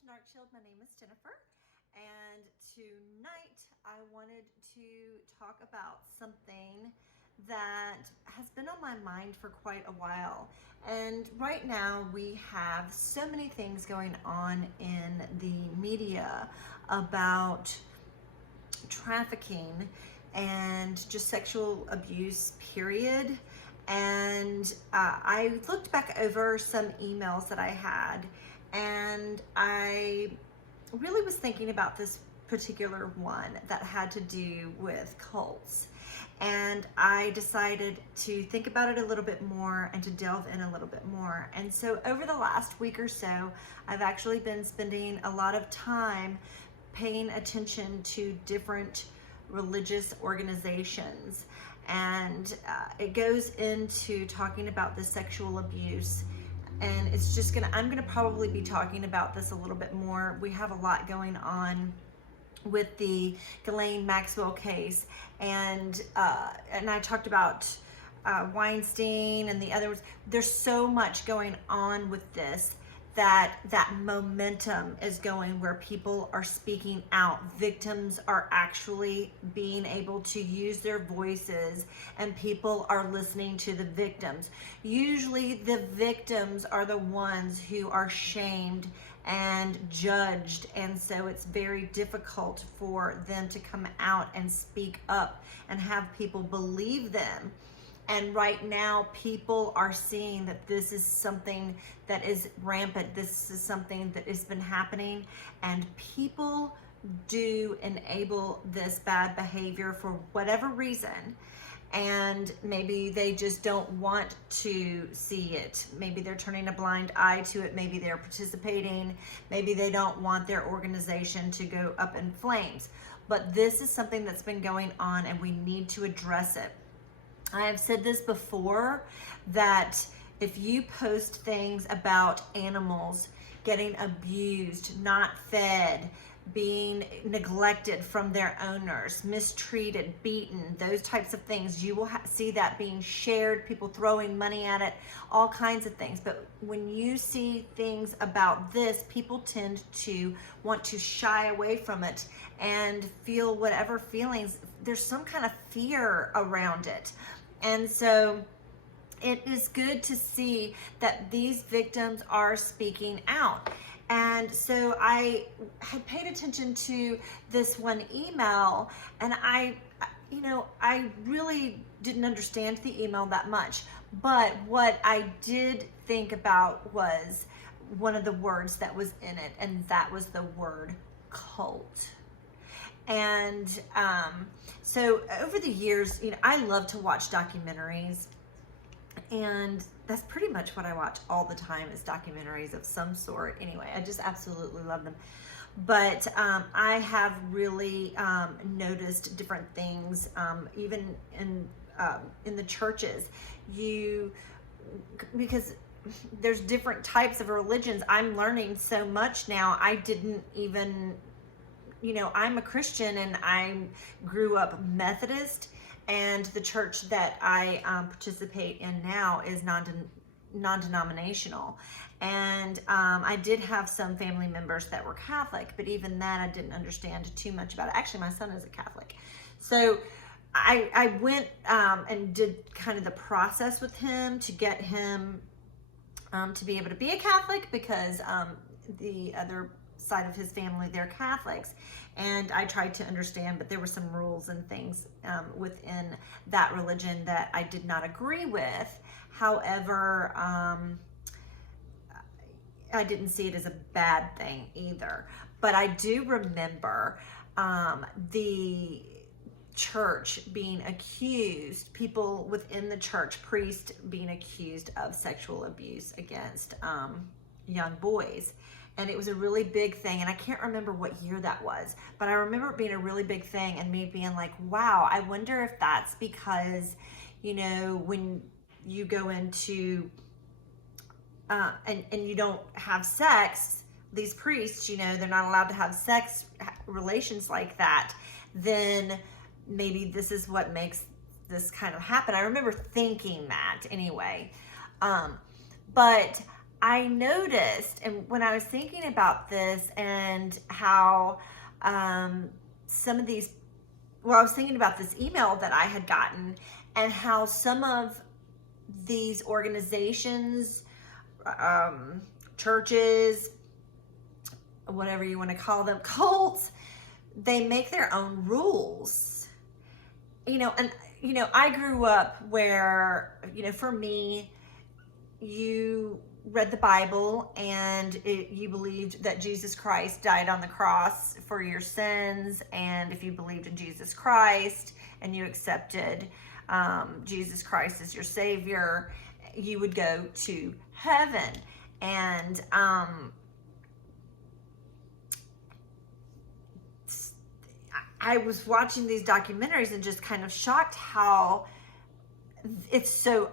to Narc Shield. My name is Jennifer, and tonight I wanted to talk about something that has been on my mind for quite a while. And right now we have so many things going on in the media about trafficking and just sexual abuse, period. And I looked back over some emails that I had, and I really was thinking about this particular one that had to do with cults. And I decided to think about it a little bit more and to delve in a little bit more. And so over the last week or so, I've actually been spending a lot of time paying attention to different religious organizations. And it goes into talking about the sexual abuse. And it's just I'm gonna probably be talking about this a little bit more. We have a lot going on with the Ghislaine Maxwell case, and I talked about Weinstein and the others. There's so much going on with this that momentum is going where people are speaking out. Victims are actually being able to use their voices, and people are listening to the victims. Usually the victims are the ones who are shamed and judged, and so it's very difficult for them to come out and speak up and have people believe them. And right now, people are seeing that this is something that is rampant. This is something that has been happening, and people do enable this bad behavior for whatever reason. And maybe they just don't want to see it. Maybe they're turning a blind eye to it. Maybe they're participating. Maybe they don't want their organization to go up in flames. But this is something that's been going on, and we need to address it. I have said this before, that if you post things about animals getting abused, not fed, being neglected from their owners, mistreated, beaten, those types of things, you will see that being shared, people throwing money at it, all kinds of things. But when you see things about this, people tend to want to shy away from it and feel whatever feelings. There's some kind of fear around it. And so it is good to see that these victims are speaking out. And so I had paid attention to this one email, and I really didn't understand the email that much. But what I did think about was one of the words that was in it, and that was the word cult. And so over the years, I love to watch documentaries, and that's pretty much what I watch all the time, is documentaries of some sort. Anyway, I just absolutely love them. But I have really noticed different things, even in the churches. Because there's different types of religions. I'm learning so much now. I didn't even, I'm a Christian, and I grew up Methodist, and the church that I participate in now is non-denominational. And I did have some family members that were Catholic, but even that I didn't understand too much about it. Actually, my son is a Catholic. So I went and did kind of the process with him to get him to be able to be a Catholic, because the other side of his family, they're Catholics. And I tried to understand, but there were some rules and things within that religion that I did not agree with. However, I didn't see it as a bad thing either. But I do remember the church being accused, people within the church, priests being accused of sexual abuse against young boys. And it was a really big thing, and I can't remember what year that was, but I remember it being a really big thing, and me being like, wow, I wonder if that's because, when you go into and you don't have sex, these priests, they're not allowed to have sex relations like that, then maybe this is what makes this kind of happen. I remember thinking that anyway. But I noticed, and when I was thinking about this and how some of these, well, I was thinking about this email that I had gotten and how some of these organizations, churches, whatever you want to call them, cults, they make their own rules. And I grew up where, for me, you read the Bible and you believed that Jesus Christ died on the cross for your sins. And if you believed in Jesus Christ and you accepted Jesus Christ as your Savior, you would go to heaven. And I was watching these documentaries and just kind of shocked how it's so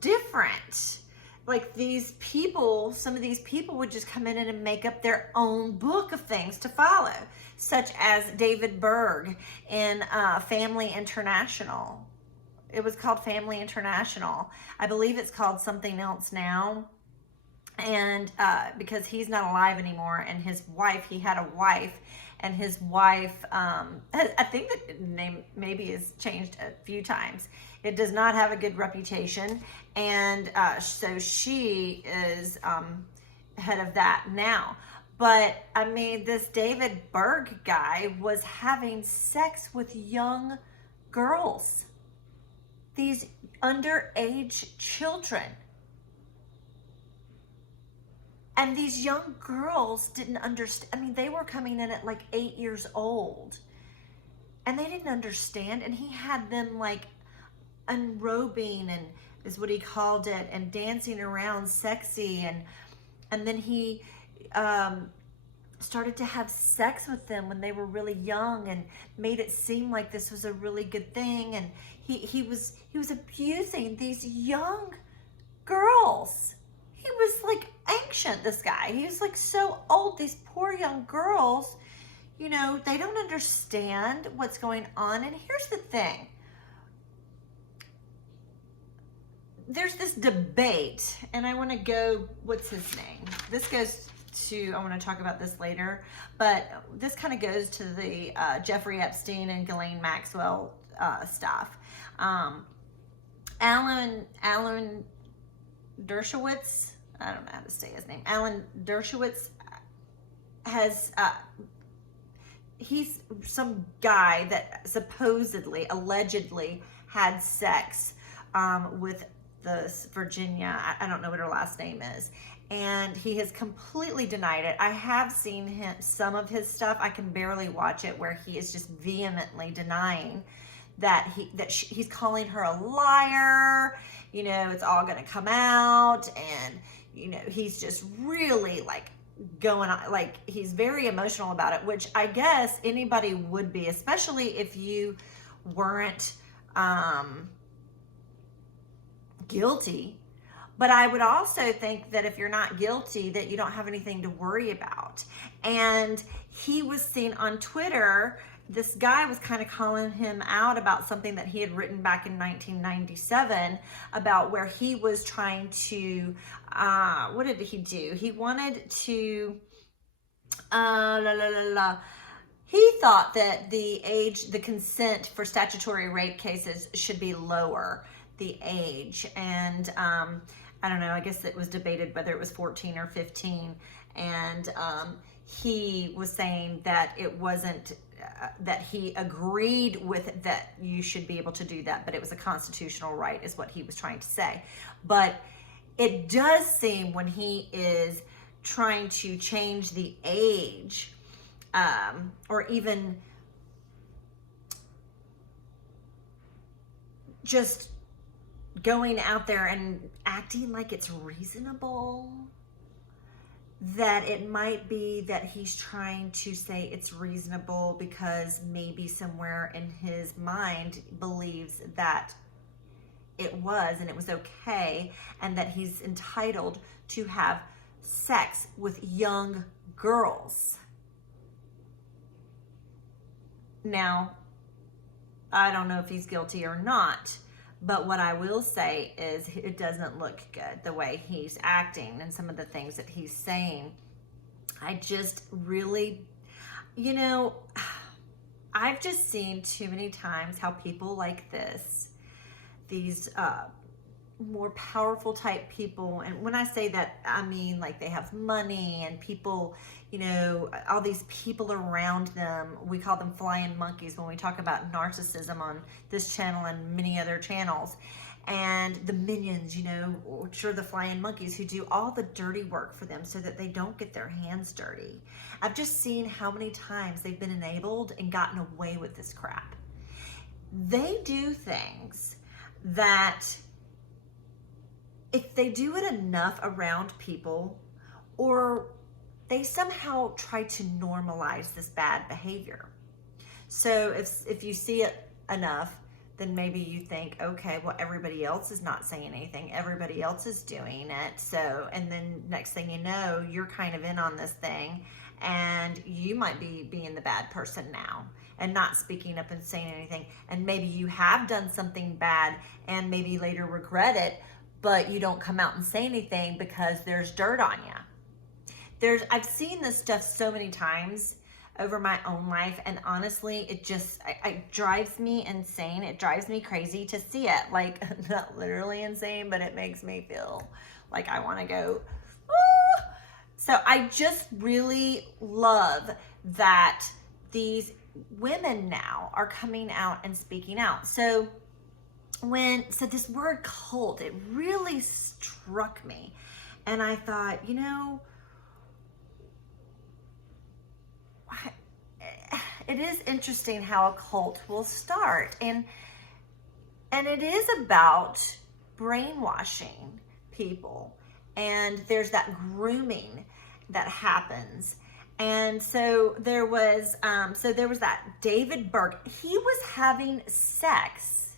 different. Like these people, some of these people would just come in and make up their own book of things to follow, such as David Berg in Family International. It was called Family International. I believe it's called something else now. And because he's not alive anymore, and his wife, he had a wife, and his wife, I think the name maybe has changed a few times. It does not have a good reputation, and so she is head of that now. But I mean, this David Berg guy was having sex with young girls, these underage children. And these young girls didn't understand. I mean, they were coming in at like 8 years old. And they didn't understand. And he had them like unrobing, and is what he called it, and dancing around sexy. And then he started to have sex with them when they were really young and made it seem like this was a really good thing. And he was abusing these young girls. He was like ancient, this guy. He was like so old. These poor young girls, they don't understand what's going on. And here's the thing. There's this debate, and I want to go, what's his name? This goes to, I want to talk about this later, but this kind of goes to the Jeffrey Epstein and Ghislaine Maxwell stuff. Alan Dershowitz, I don't know how to say his name. Alan Dershowitz has, he's some guy that supposedly, allegedly had sex with this Virginia, I don't know what her last name is. And he has completely denied it. I have seen some of his stuff. I can barely watch it, where he is just vehemently denying that he's calling her a liar. It's all going to come out, and he's just really like going on, like he's very emotional about it, which I guess anybody would be, especially if you weren't guilty. But I would also think that if you're not guilty, that you don't have anything to worry about. And he was seen on Twitter, this guy was kind of calling him out about something that he had written back in 1997 about where he was trying to, what did he do? He wanted to, he thought that the consent for statutory rape cases should be lower, the age. And I don't know, I guess it was debated whether it was 14 or 15. And he was saying that it wasn't, that he agreed with that you should be able to do that, but it was a constitutional right, is what he was trying to say. But it does seem, when he is trying to change the age, or even just going out there and acting like it's reasonable, that it might be that he's trying to say it's reasonable because maybe somewhere in his mind believes that it was, and it was okay, and that he's entitled to have sex with young girls. Now, I don't know if he's guilty or not, But what I will say is it doesn't look good the way he's acting and some of the things that he's saying. I just really, you know, I've just seen too many times how people like this, these more powerful type people, and when I say that, I mean like they have money and people, you know, all these people around them. We call them flying monkeys when we talk about narcissism on this channel and many other channels. And the minions, you know, which are the flying monkeys who do all the dirty work for them so that they don't get their hands dirty. I've just seen how many times they've been enabled and gotten away with this crap. They do things that, if they do it enough around people, or they somehow try to normalize this bad behavior. So if you see it enough, then maybe you think, okay, well, everybody else is not saying anything. Everybody else is doing it. So, and then next thing you know, you're kind of in on this thing, and you might be being the bad person now and not speaking up and saying anything. And maybe you have done something bad and maybe later regret it, but you don't come out and say anything because there's dirt on you. I've seen this stuff so many times over my own life, and honestly, it just, it drives me insane. It drives me crazy to see it. Like, not literally insane, but it makes me feel like I want to go, ah! So I just really love that these women now are coming out and speaking out. So this word cult, it really struck me. And I thought, you know, it is interesting how a cult will start. And it is about brainwashing people. And there's that grooming that happens. And so there was that David Burke. He was having sex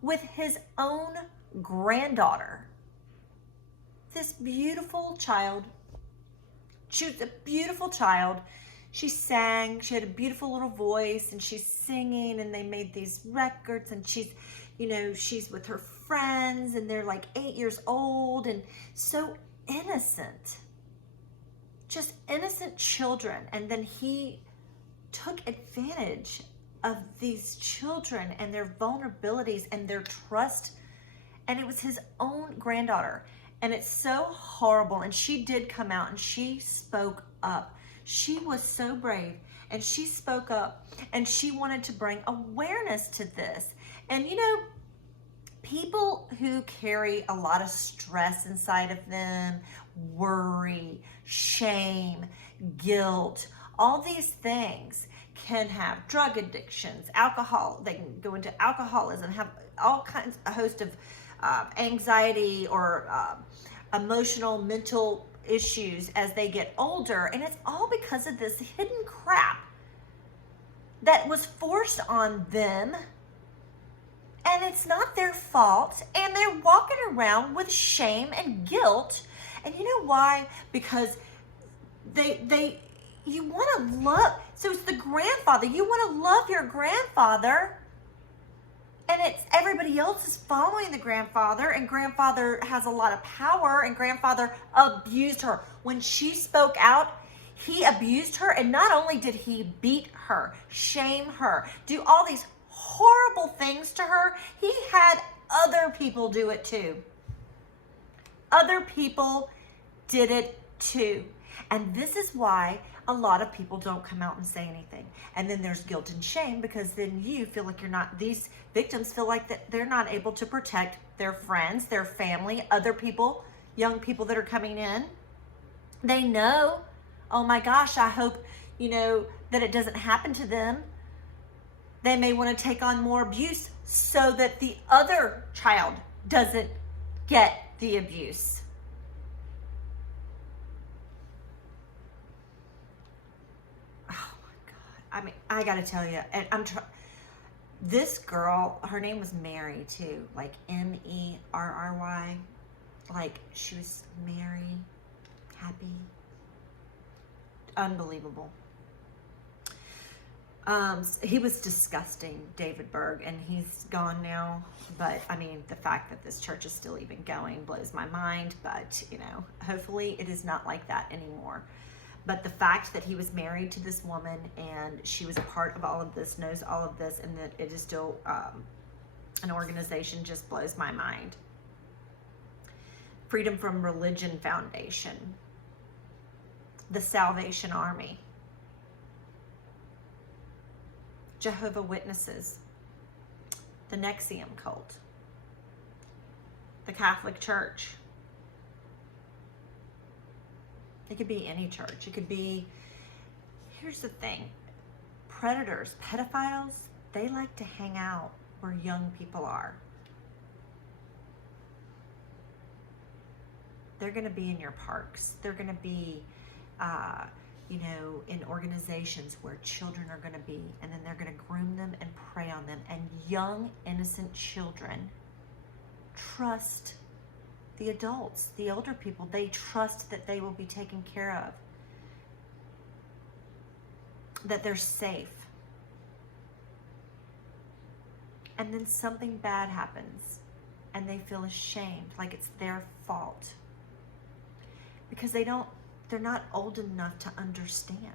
with his own granddaughter. This beautiful child. She was a beautiful child. She sang, she had a beautiful little voice, and she's singing, and they made these records, and she's, you know, she's with her friends, and they're like 8 years old, and so innocent. Just innocent children. And then he took advantage of these children and their vulnerabilities and their trust. And it was his own granddaughter. And it's so horrible. And she did come out and she spoke up. She was so brave, and she spoke up, and she wanted to bring awareness to this. And you know, people who carry a lot of stress inside of them, worry, shame, guilt, all these things can have drug addictions, alcohol. They can go into alcoholism, have all kinds, a host of anxiety or emotional, mental issues as they get older. And it's all because of this hidden crap that was forced on them. And it's not their fault. And they're walking around with shame and guilt. And you know why? Because you want to love. So it's the grandfather. You want to love your grandfather. And it's everybody else is following the grandfather, and grandfather has a lot of power, and grandfather abused her. When she spoke out, he abused her, and not only did he beat her, shame her, do all these horrible things to her, he had other people do it too. Other people did it too. And this is why a lot of people don't come out and say anything. And then there's guilt and shame, because then you feel like you're not, these victims feel like that they're not able to protect their friends, their family, other people, young people that are coming in. They know, oh my gosh, I hope, you know, that it doesn't happen to them. They may want to take on more abuse so that the other child doesn't get the abuse. I mean, I gotta tell you, and this girl, her name was Mary too, like Merry, like she was Mary, happy, unbelievable. He was disgusting, David Berg, and he's gone now. But I mean, the fact that this church is still even going blows my mind. But you know, hopefully it is not like that anymore. But the fact that he was married to this woman and she was a part of all of this, knows all of this, and that it is still an organization just blows my mind. Freedom from Religion Foundation, the Salvation Army, Jehovah's Witnesses, the NXIVM cult, the Catholic Church. It could be any church. It could be, here's the thing, predators, pedophiles, they like to hang out where young people are. They're going to be in your parks. They're going to be, you know, in organizations where children are going to be, and then they're going to groom them and prey on them. And young, innocent children trust the adults, the older people. They trust that they will be taken care of, that they're safe. And then something bad happens and they feel ashamed, like it's their fault, because they're not old enough to understand.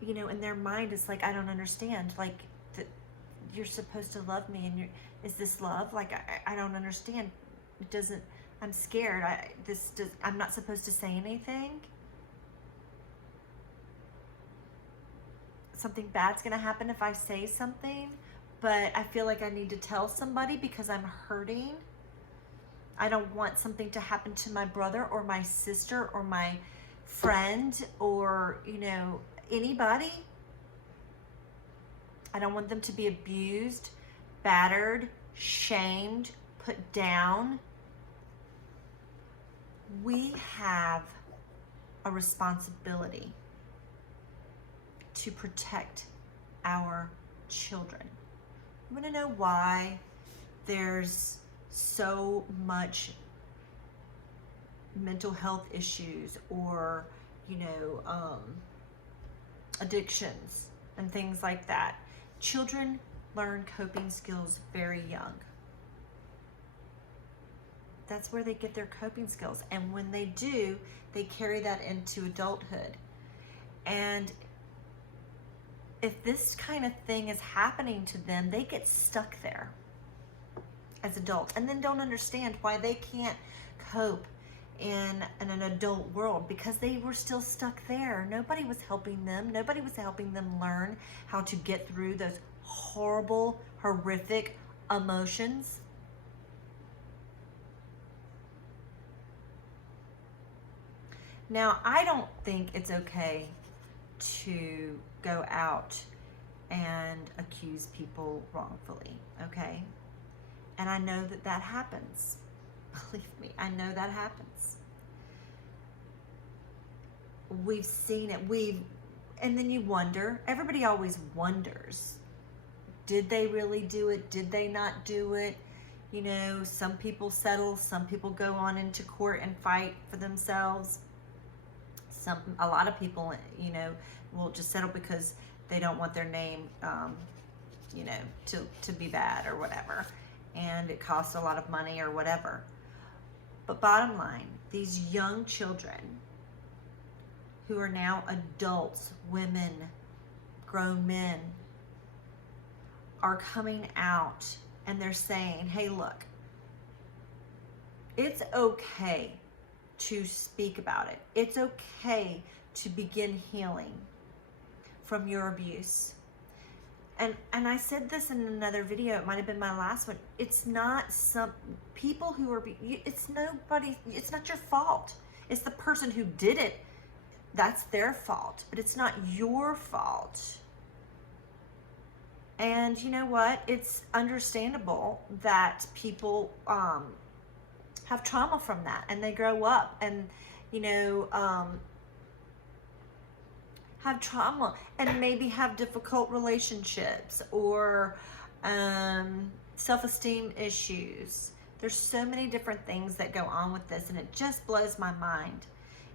You know, in their mind, it's like, I don't understand. Like, you're supposed to love me, and is this love? Like, I don't understand. It doesn't, I'm scared. I'm not supposed to say anything. Something bad's gonna happen if I say something, but I feel like I need to tell somebody because I'm hurting. I don't want something to happen to my brother or my sister or my friend or, you know, anybody. I don't want them to be abused, battered, shamed, put down. We have a responsibility to protect our children. You want to know why there's so much mental health issues or, you know, addictions and things like that? Children learn coping skills very young. That's where they get their coping skills. And when they do, they carry that into adulthood. And if this kind of thing is happening to them, they get stuck there as adults and then don't understand why they can't cope in an adult world, because they were still stuck there. Nobody was helping them. Nobody was helping them learn how to get through those horrible, horrific emotions. Now, I don't think it's okay to go out and accuse people wrongfully, okay? And I know that that happens. Believe me, I know that happens. We've seen it. And then you wonder, everybody always wonders, did they really do it? Did they not do it? You know, some people settle, some people go on into court and fight for themselves. A lot of people, you know, will just settle because they don't want their name, you know, to be bad or whatever. And it costs a lot of money or whatever. But bottom line, these young children who are now adults, women, grown men, are coming out and they're saying, hey, look, it's okay to speak about it. It's okay to begin healing from your abuse. And I said this in another video, it might have been my last one. It's not some people who are, it's nobody, it's not your fault. It's the person who did it. That's their fault, but it's not your fault. And you know what? It's understandable that people have trauma from that, and they grow up and, you know, have trauma and maybe have difficult relationships or self-esteem issues. There's so many different things that go on with this, and it just blows my mind.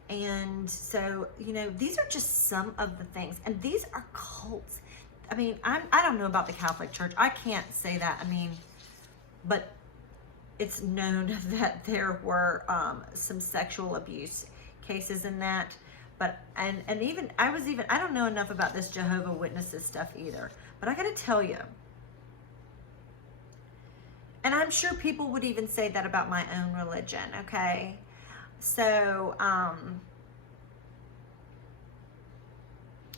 And so, these are just some of the things, and these are cults. I mean, I don't know about the Catholic Church. I can't say that. I mean, but it's known that there were some sexual abuse cases in that. But, and even, I don't know enough about this Jehovah Witnesses stuff either. But I gotta tell you, and I'm sure people would even say that about my own religion, okay? So,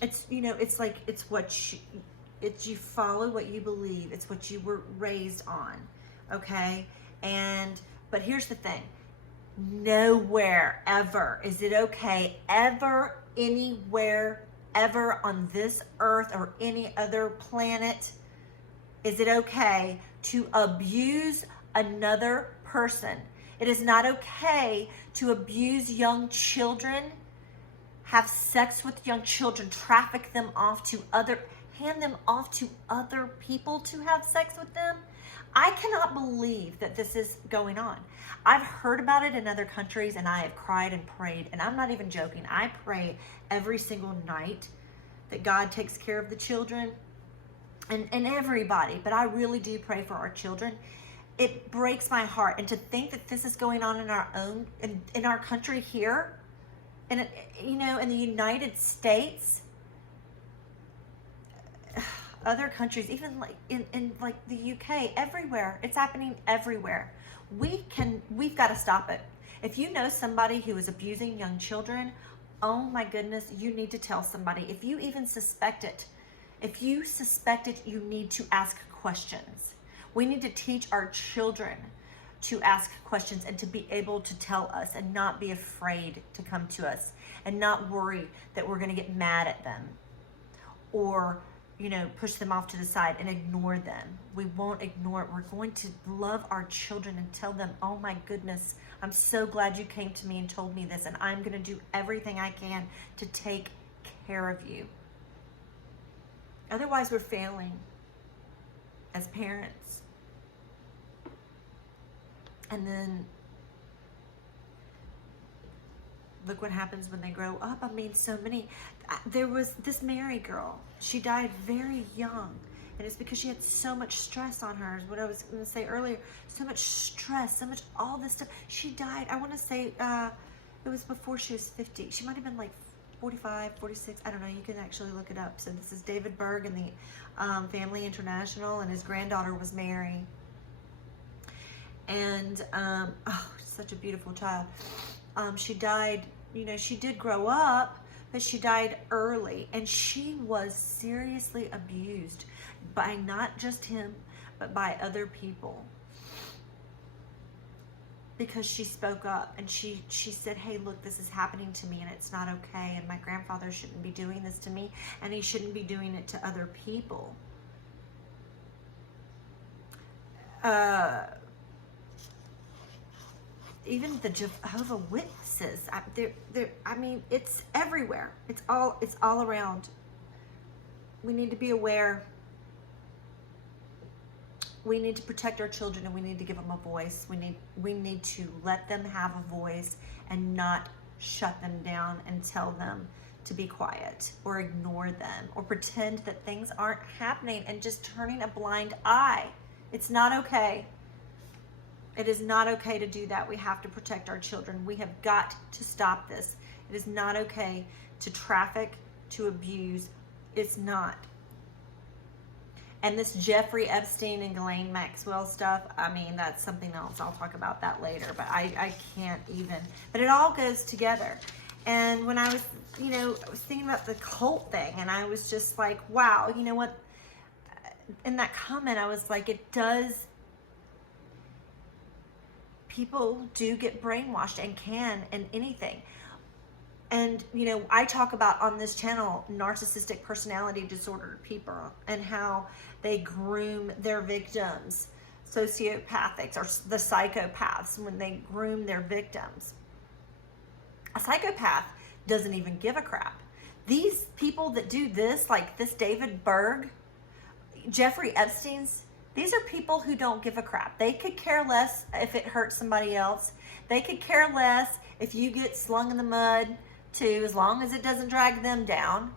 it's, it's like, it's you follow what you believe. It's what you were raised on, okay? But here's the thing. Nowhere ever is it okay, ever, anywhere, ever on this earth or any other planet, is it okay to abuse another person. It is not okay to abuse young children, have sex with young children, traffic them off to hand them off to other people to have sex with them. I cannot believe that this is going on. I've heard about it in other countries, and I have cried and prayed, and I'm not even joking. I pray every single night that God takes care of the children and everybody, but I really do pray for our children. It breaks my heart, and to think that this is going on in our own, in our country here, and in the United States, other countries, even like in like the UK, everywhere. It's happening everywhere. We've got to stop it. If you know somebody who is abusing young children, oh my goodness, you need to tell somebody. If you even suspect it, you need to ask questions. We need to teach our children to ask questions and to be able to tell us and not be afraid to come to us and not worry that we're going to get mad at them or push them off to the side and ignore them. We won't ignore it. We're going to love our children and tell them, oh my goodness, I'm so glad you came to me and told me this, and I'm going to do everything I can to take care of you. Otherwise, we're failing as parents. And then look what happens when they grow up. I mean, so many. There was this Mary girl. She died very young. And it's because she had so much stress on her, is what I was going to say earlier. So much stress, so much, all this stuff. She died, I want to say, it was before she was 50. She might have been like 45, 46. I don't know. You can actually look it up. So this is David Berg and the Family International, and his granddaughter was Mary. And, such a beautiful child. She died, she did grow up, but she died early, and she was seriously abused by not just him, but by other people, because she spoke up and she said, hey, look, this is happening to me and it's not okay, and my grandfather shouldn't be doing this to me, and he shouldn't be doing it to other people. Even the Jehovah Witnesses, I mean, it's everywhere. It's all around. We need to be aware. We need to protect our children, and we need to give them a voice. We need to let them have a voice and not shut them down and tell them to be quiet or ignore them or pretend that things aren't happening and just turning a blind eye. It's not okay. It is not okay to do that. We have to protect our children. We have got to stop this. It is not okay to traffic, to abuse. It's not. And this Jeffrey Epstein and Ghislaine Maxwell stuff, I mean, that's something else. I'll talk about that later, but I can't even. But it all goes together. And when I was, I was thinking about the cult thing, and I was just like, wow, you know what? In that comment, I was like, it does. People do get brainwashed and can in anything. And, I talk about on this channel narcissistic personality disorder people and how they groom their victims, sociopathics or the psychopaths, when they groom their victims. A psychopath doesn't even give a crap. These people that do this, like this David Berg, Jeffrey Epstein's, These are people who don't give a crap. They could care less if it hurts somebody else. They could care less if you get slung in the mud too, as long as it doesn't drag them down.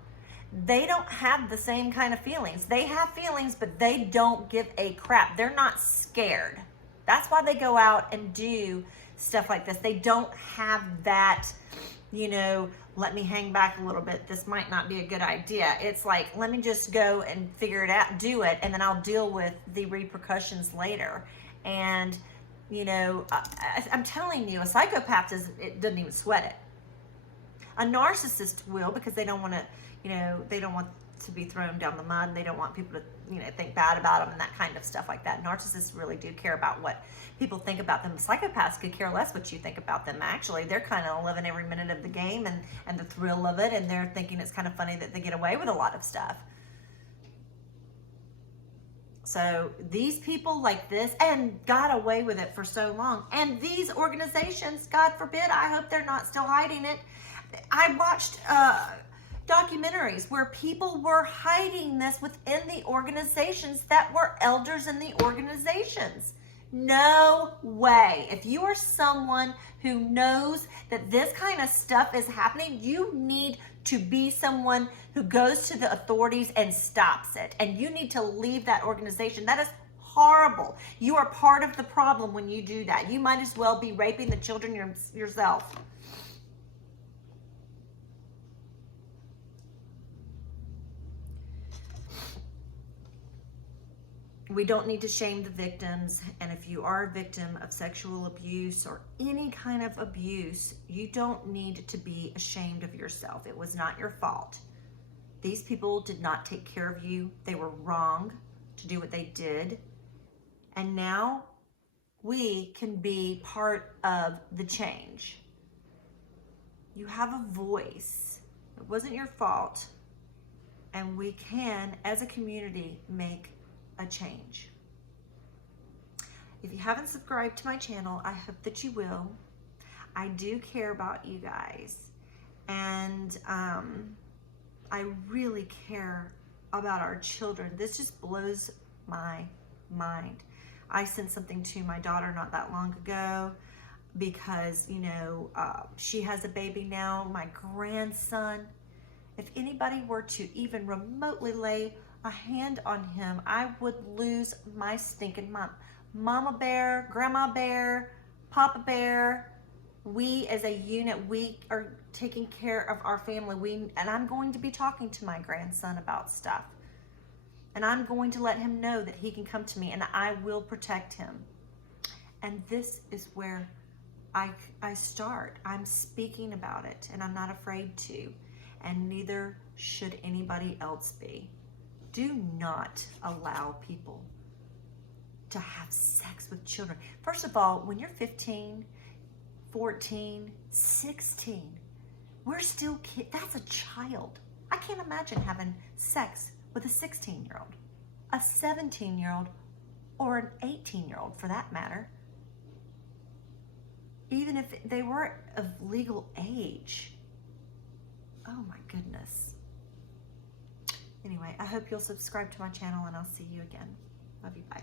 They don't have the same kind of feelings. They have feelings, but they don't give a crap. They're not scared. That's why they go out and do stuff like this. They don't have that, let me hang back a little bit. This might not be a good idea. It's like, let me just go and figure it out, do it, and then I'll deal with the repercussions later. And, I'm telling you, a psychopath doesn't even sweat it. A narcissist will, because they don't want to, they don't want to be thrown down the mud, and they don't want people to, think bad about them and that kind of stuff like that. Narcissists really do care about what people think about them. Psychopaths could care less what you think about them. Actually, they're kind of living every minute of the game and the thrill of it, and they're thinking it's kind of funny that they get away with a lot of stuff. So these people like this and got away with it for so long. And these organizations, God forbid, I hope they're not still hiding it. I watched documentaries where people were hiding this within the organizations that were elders in the organizations. No way. If you are someone who knows that this kind of stuff is happening, you need to be someone who goes to the authorities and stops it. And you need to leave that organization. That is horrible. You are part of the problem when you do that. You might as well be raping the children yourself. We don't need to shame the victims. And if you are a victim of sexual abuse or any kind of abuse, you don't need to be ashamed of yourself. It was not your fault. These people did not take care of you. They were wrong to do what they did. And now we can be part of the change. You have a voice. It wasn't your fault. And we can, as a community, make a change. If you haven't subscribed to my channel, I hope that you will. I do care about you guys, and I really care about our children. This just blows my mind. I sent something to my daughter not that long ago because she has a baby now. My grandson, if anybody were to even remotely lay a hand on him, I would lose my stinking mind. Mama bear, grandma bear, papa bear, we as a unit, we are taking care of our family. And I'm going to be talking to my grandson about stuff. And I'm going to let him know that he can come to me and I will protect him. And this is where I start. I'm speaking about it and I'm not afraid to. And neither should anybody else be. Do not allow people to have sex with children. First of all, when you're 15, 14, 16, we're still kids. That's a child. I can't imagine having sex with a 16-year-old, a 17-year-old, or an 18-year-old for that matter. Even if they were of legal age. Oh my goodness. Anyway, I hope you'll subscribe to my channel and I'll see you again. Love you, bye.